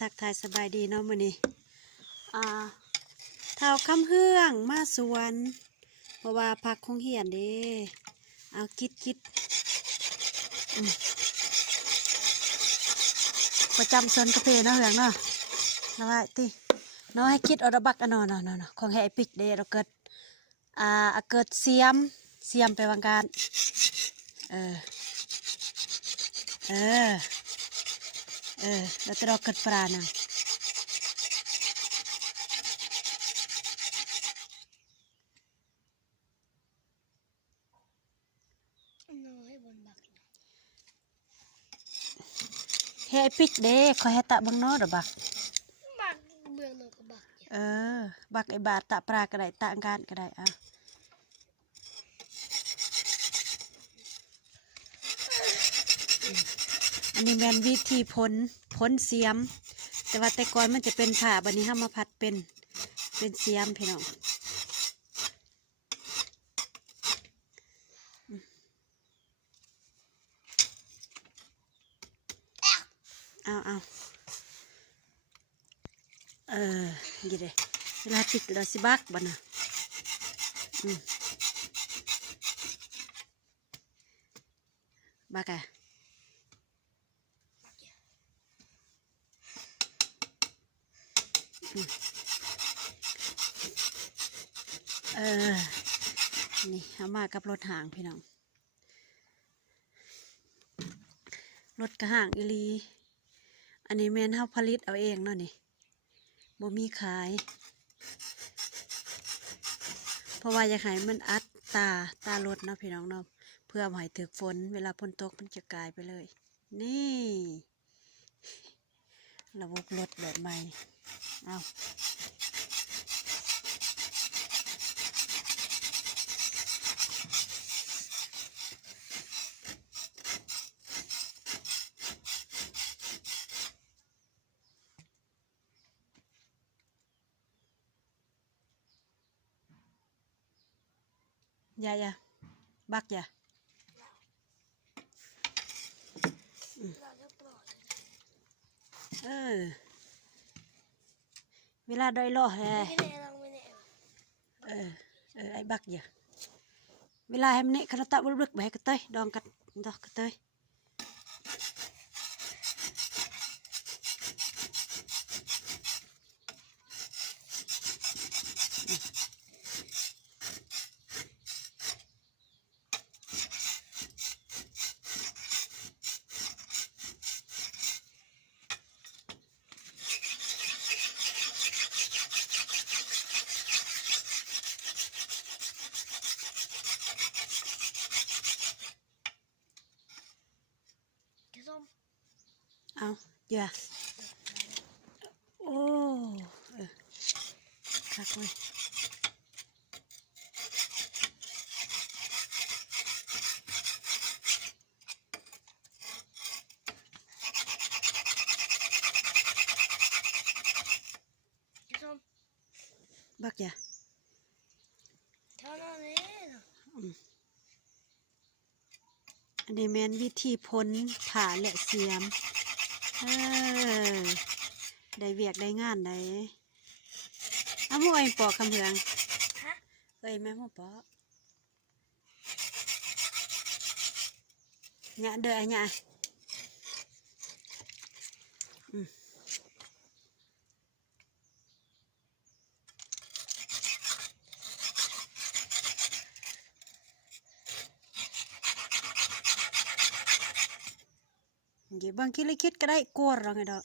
ทักทายสบายดีเนาะมื้อนี้เท่าคำเฮืองมาสวนเพราะว่าพักคงเหียนเด้เอาคิดประจำสวนกาแฟเนาะเฮืองเนาะนะว่าติเนาะให้คิดเอาระบักอันนอนของให้ไอ้ปิกเด้เราเกิดเกิดเสียมไปวางการเออแล้วจะเราเกิดปลานังเฮ้ยปิกเด้คอยให้ตะบังเนาะเด้อบักเบื้องหนึ่งก็บักบักไอ้บาทตะปลาก็ได้ตะงานก็ได้อันนี้แมนวิธีพ้นเสียมแต่ว่าแต่ก่อนมันจะเป็นผ่าบัดนี้ห้ามาพัดเป็นเสียมพี่น้องเอายี่เด้เวลาติดเราสิบักบ้านะบักนี่เอามากับรถหางพี่น้องรถกระหางอีลีอันนี้แม่นเฮาผลิตเอาเองเนาะนี่บ่มีขายเพราะว่าอยากให้มันอัดตารถเนาะพี่น้องเนาะเพื่อให้ถึกฝนเวลาฝนตกมันจะกลายไปเลยนี่ระบบรถแบบใหม่เอาอย่าบักอย่าเวลาได้ล่อแฮไอ้บักอย่าเวลาให้มันเนี่ยคาราตะบึกไปกระเตยดองกันดอกกระเตยเอาอย่าโอ้คักเลยบักอย่าอันนี้แมนวิธีพ้นผ่าและเสียมได้เวียกได้งานได้เอาหมูไอ้ปอกคำเหืองแม่หมูปอกงะเด้อไงบางทีเลยคิดก็ได้กลัวเราไงดอก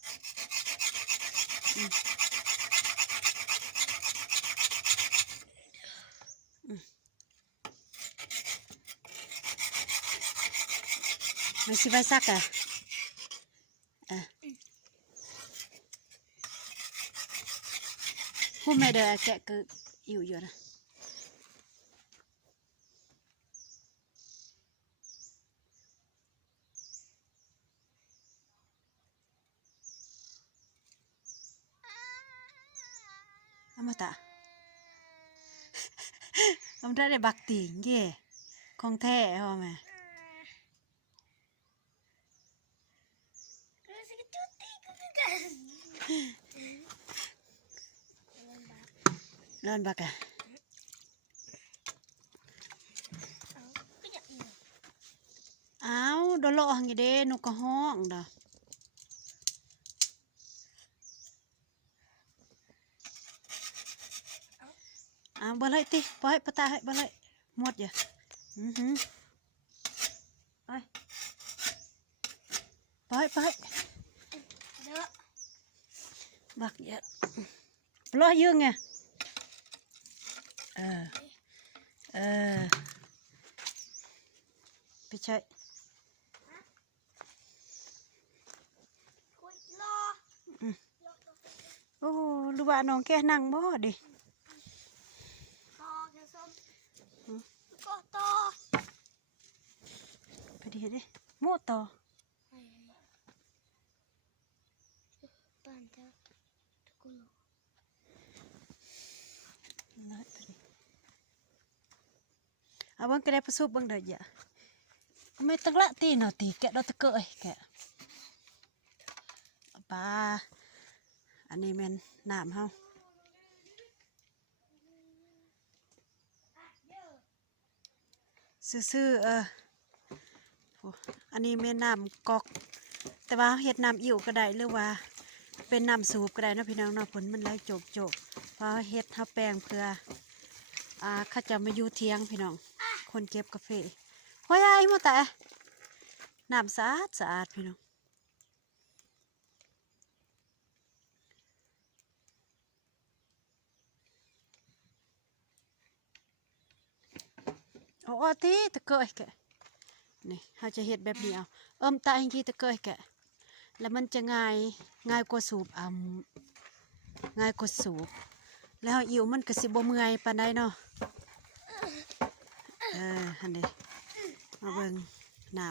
ไม่สิไปซักผู้แม่เด้อแกะก็อยู่นะมาตาได้บักติงเย่ของแท้เหรอแม่ ร้อนบักอะ เอาก็อยากอยู่ อ้าวโดนหลอกอย่างเด้นกกระห้องเด้ออ้าวบ่เลยติปล่อยปะตาให้บ่เลยหมดอย่าไปไป เด้อ บักเยอะรอยืงไงเออไปใช่ คุยรอ โอ้รู้ว่าน้องแกนั่งบ่ดิ ต่อแกส้มก็ต่อ ไปดิดิโมต่อ ปั่นเถอะทุกคน เลยไปดิเอาเบิ่งก็ได้ประสบเบิ่งเด้ออย่าไม่ตักละตีเนาะตีแกะดอกตะเกยแกะปลาอันนี้แม่นน้ำเฮาซื่อๆโอ้อันนี้แม่นน้ำก๊อกแต่ว่าเฮ็ดน้ำอิ่วก็ได้หรือว่าเป็นน้ำสูบก็ได้เนาะพี่น้องเนาะผลมันไหลโจกเพราะเฮ็ดเฮาแปลงเพื่อเขาจะมาอยู่เที่ยงพี่น้องคนเก็บกาแฟห้อยไอ้หมดแต่น้ำสะอาดพี่น้องเอาที่ตะเกยแกะนี่เขาจะเฮ็ดแบบนี้เอาตาอย่างที่ตะเกยแกะแล้วมันจะง่ายกว่าสูบง่ายกว่าสูบแล้วอิ่วมันก็สิบ่เมื่อยปานใดเนาะหันเด้มาเบิ่งน้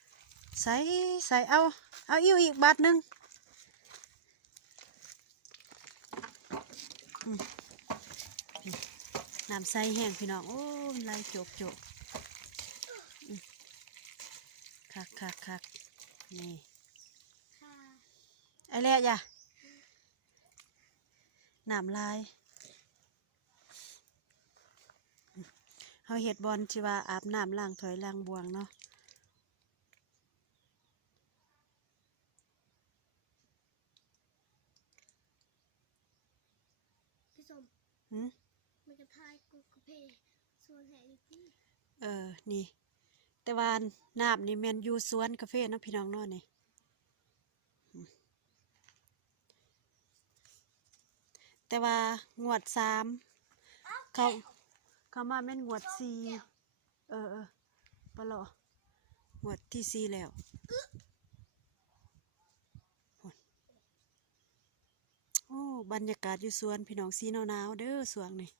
ำใส่เอาอิ่วอีกบาทหนึงน้ำใสแห้งพี่น้องโอ้ยไหลโจกคักนี่ ค่ะ ไอ้แหละจ้ะน้ำลายเฮาเฮ็ดบอลที่ว่าอาบน้ำล้างถ้วยล้างบวงเนาะ พี่สม หืม มันจะทายกูกระเพยส่วนแห่งที่ นี่แต่ว่าน้ำนี่แม่นอยู่สวนกาแฟเนาะพี่น้องเนาะนี่แต่ว่างวดเขามาแม่นงวดปะเหรองวดที่4แล้วโอ้บรรยากาศอยู่สวนพี่น้องสีหนาวๆเด้อสวงนี่